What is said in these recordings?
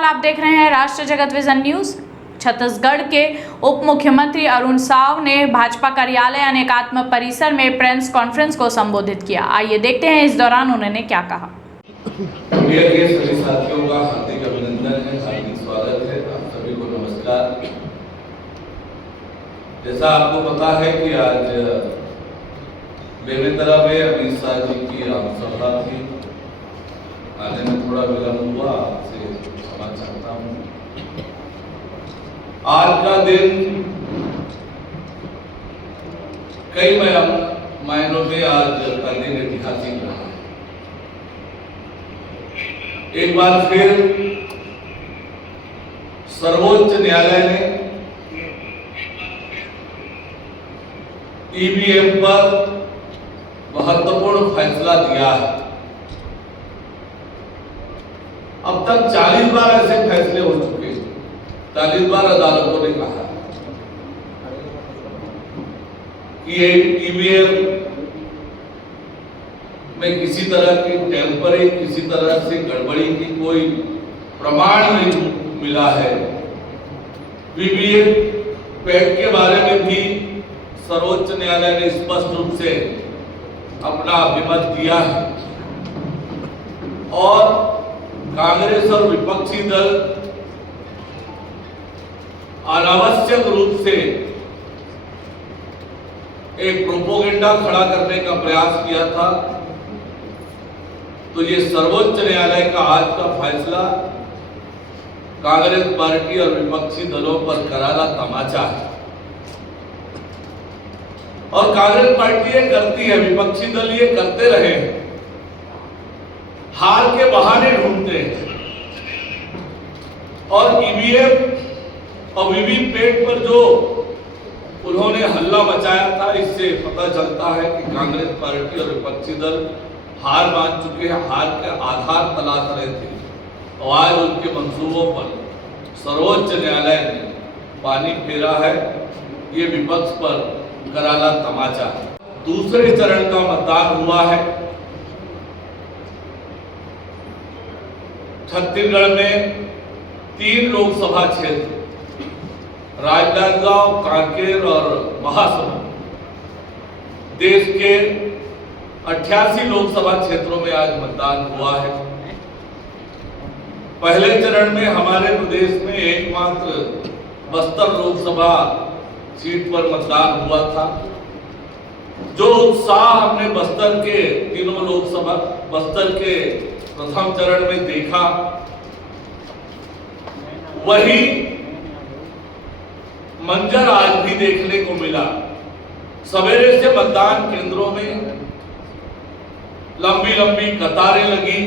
फिलहाल आप देख रहे हैं राष्ट्र जगत विजन न्यूज। छत्तीसगढ़ के उप मुख्यमंत्री अरुण साव ने भाजपा कार्यालय अनेकात्म परिसर में प्रेस कॉन्फ्रेंस को संबोधित किया। आइए देखते हैं इस दौरान उन्होंने क्या कहा। मीडिया के सभी साथियों का हार्दिक अभिनंदन है, हार्दिक स्वागत है। आप सभी को नमस्कार। जैसा आपको पता है कि आज बेमेतरा में अमित शाह जी की आमसभा थी। आने में थोड़ा विलंब हुआ, आपसे क्षमा चाहता हूँ। आज का दिन कई मायनों में आज का दिन ऐतिहासिक रहा। एक बार फिर सर्वोच्च न्यायालय ने ईवीएम पर महत्वपूर्ण फैसला दिया है। अब तक 40 बार ऐसे फैसले हो चुके हैं। 40 बार अदालतों ने कहा कि ये ईवीएम में किसी तरह की टेम्परिंग, किसी तरह से गड़बड़ी की कोई प्रमाण नहीं मिला है। वीवीएम पैट के बारे में भी सर्वोच्च न्यायालय ने स्पष्ट रूप से अपना अभिमत दिया है और कांग्रेस और विपक्षी दल अनावश्यक रूप से एक प्रोपोगेंडा खड़ा करने का प्रयास किया था। तो ये सर्वोच्च न्यायालय का आज का फैसला कांग्रेस पार्टी और विपक्षी दलों पर करारा तमाचा है। और कांग्रेस पार्टी ये करती है, विपक्षी दल ये करते रहे, हार के बहाने ढूंढते हैं। और ईवीएम और वीवीपैट पर जो उन्होंने हल्ला मचाया था, इससे पता चलता है कि कांग्रेस पार्टी और विपक्षी दल हार मान चुके हैं, हार के आधार तलाश रहे थे। और आज उनके मंसूबों पर सर्वोच्च न्यायालय ने पानी फेरा है। ये विपक्ष पर करारा तमाचा है। दूसरे चरण का मतदान हुआ है। छत्तीसगढ़ में 3 लोकसभा क्षेत्र, राजनांदगांव, कांकेर और महासमुंद, देश के 88 लोकसभा क्षेत्रों में आज मतदान हुआ है। पहले चरण में हमारे प्रदेश में एकमात्र बस्तर लोकसभा सीट पर मतदान हुआ था। जो उत्साह हमने बस्तर के तीनों लोकसभा, बस्तर के प्रथम चरण में देखा, वही मंजर आज भी देखने को मिला। सवेरे से मतदान केंद्रों में लंबी लंबी कतारें लगी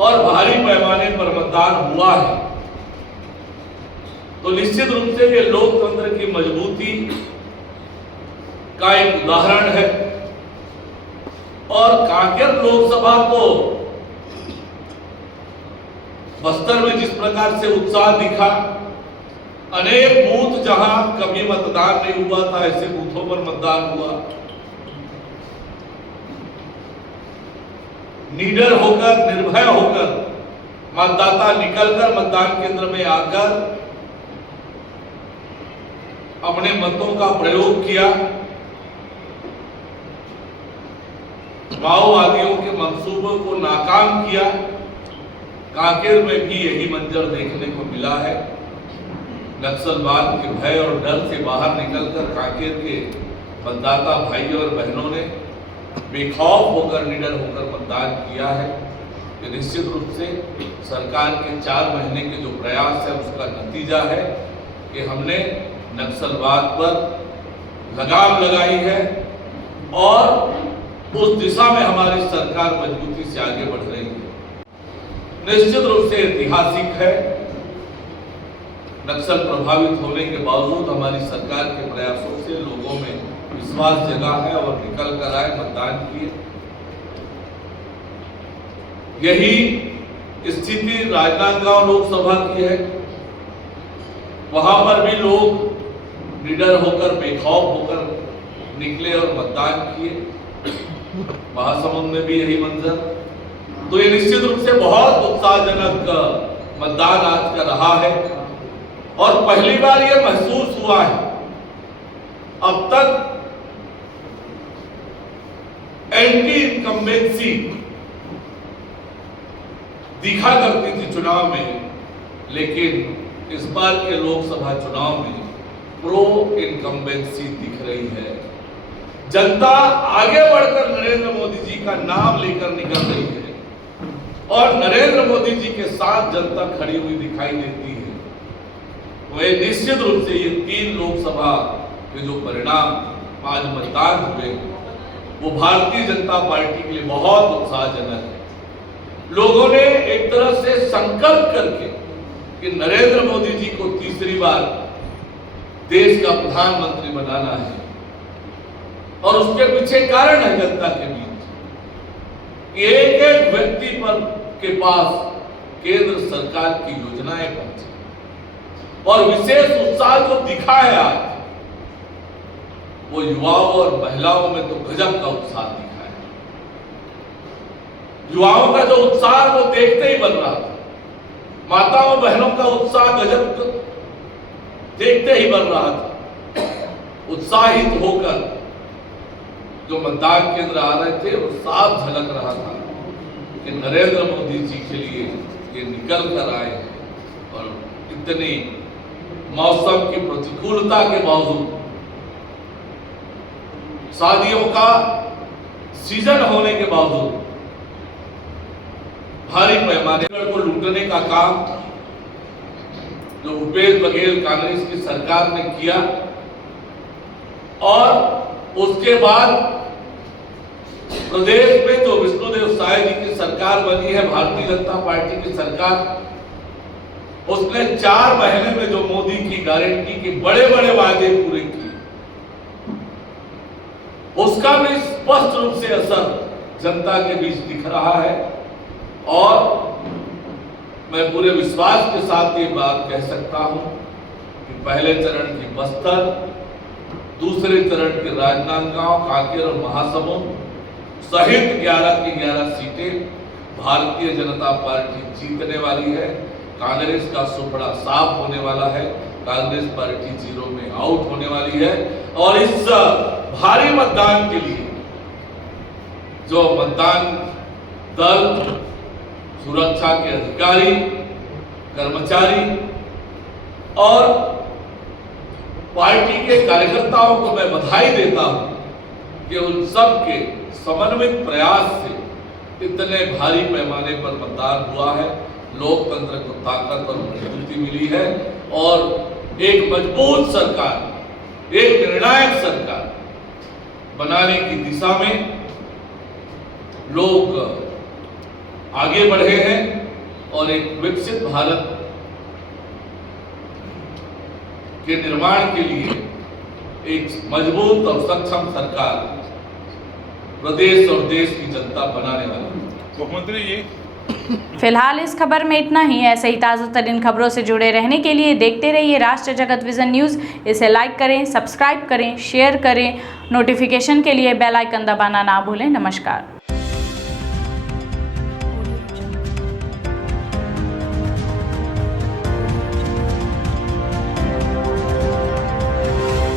और भारी पैमाने पर मतदान हुआ है। तो निश्चित रूप से ये लोकतंत्र की मजबूती का एक उदाहरण है। और कांकेर लोकसभा को बस्तर में जिस प्रकार से उत्साह दिखा, अनेक बूथ जहां कभी मतदान नहीं हुआ था, ऐसे बूथों पर मतदान हुआ। निडर होकर, निर्भय होकर मतदाता निकलकर मतदान केंद्र में आकर अपने मतों का प्रयोग किया। माओवादियों के मंसूबों को नाकाम किया। कांकेर में भी यही मंजर देखने को मिला है। नक्सलवाद के भय और डर से बाहर निकलकर कांकेर के मतदाता भाई और बहनों ने बेखौफ होकर, निडर होकर मतदान किया है। ये निश्चित रूप से सरकार के 4 महीने के जो प्रयास है उसका नतीजा है कि हमने नक्सलवाद पर लगाम लगाई है और उस दिशा में हमारी सरकार मजबूती से आगे बढ़ रही है। निश्चित रूप से ऐतिहासिक है। नक्सल प्रभावित होने के बावजूद हमारी सरकार के प्रयासों से लोगों में विश्वास जगा है और निकल कर आए, मतदान किए। यही स्थिति राजनांदगांव लोकसभा की है। वहां पर भी लोग निडर होकर, बेखौफ होकर निकले और मतदान किए। महासमुंद में भी यही मंजर। तो ये निश्चित रूप से बहुत उत्साहजनक मतदान आज का रहा है और पहली बार यह महसूस हुआ है। अब तक एंटी इनकम्बेंसी दिखा करती थी चुनाव में, लेकिन इस बार के लोकसभा चुनाव में प्रो इनकम्बेंसी दिख रही है। जनता आगे बढ़कर नरेंद्र मोदी जी का नाम लेकर निकल रही है और नरेंद्र मोदी जी के साथ जनता खड़ी हुई दिखाई देती है। वह निश्चित रूप से ये 3 लोकसभा के जो परिणाम आज मतदान हुए वो भारतीय जनता पार्टी के लिए बहुत उत्साहजनक है। लोगों ने एक तरह से संकल्प करके कि नरेंद्र मोदी जी को तीसरी बार देश का प्रधानमंत्री बनाना है और उसके पीछे कारण है जनता के बीच एक एक व्यक्ति पर के पास केंद्र सरकार की योजनाएं पहुंची और विशेष उत्साह जो दिखा है आज वो युवाओं और महिलाओं में तो गजब का उत्साह दिखा है। युवाओं का जो उत्साह वो देखते ही बन रहा था, माताओं बहनों का उत्साह गजब तो देखते ही बन रहा था। उत्साहित होकर जो मतदान केंद्र आ रहे थे वो साफ झलक रहा था कि नरेंद्र मोदी जी के लिए ये निकल कर आए और इतनी मौसम की प्रतिकूलता के बावजूद, शादियों का सीजन होने के बावजूद भारी पैमाने को लूटने का काम जो भूपेश बघेल कांग्रेस की सरकार ने किया और उसके बाद प्रदेश में जो विष्णुदेव साय जी की सरकार बनी है, भारतीय जनता पार्टी की सरकार, उसने 4 महीने में जो मोदी की गारंटी के बड़े बड़े वादे पूरे किए, उसका भी स्पष्ट रूप से असर जनता के बीच दिख रहा है। और मैं पूरे विश्वास के साथ ये बात कह सकता हूं कि पहले चरण की बस्तर, दूसरे चरण के राजनांदगांव, कांकेर और महासमुंद सहित 11 की 11 सीटें भारतीय जनता पार्टी जीतने वाली है। कांग्रेस का सुपड़ा साफ होने वाला है, कांग्रेस पार्टी 0 में आउट होने वाली है। और इस भारी मतदान के लिए जो मतदान दल, सुरक्षा के अधिकारी, कर्मचारी और पार्टी के कार्यकर्ताओं को मैं बधाई देता हूं कि उन सब के समन्वित प्रयास से इतने भारी पैमाने पर मतदान हुआ है। लोकतंत्र को ताकत और मजबूती मिली है और एक मजबूत सरकार, एक निर्णायक सरकार बनाने की दिशा में लोग आगे बढ़े हैं और एक विकसित भारत के निर्माण के लिए एक मजबूत और सक्षम सरकार प्रदेश और देश की जनता बनाने वाली है। मुख्यमंत्री जी, फिलहाल इस खबर में इतना ही। ऐसे ही ताज़ा तरीन खबरों से जुड़े रहने के लिए देखते रहिए राष्ट्र जगत विजन न्यूज़। इसे लाइक करें, सब्सक्राइब करें, शेयर करें। नोटिफिकेशन के लिए बेल आइकन दबाना ना भूलें। नमस्कार।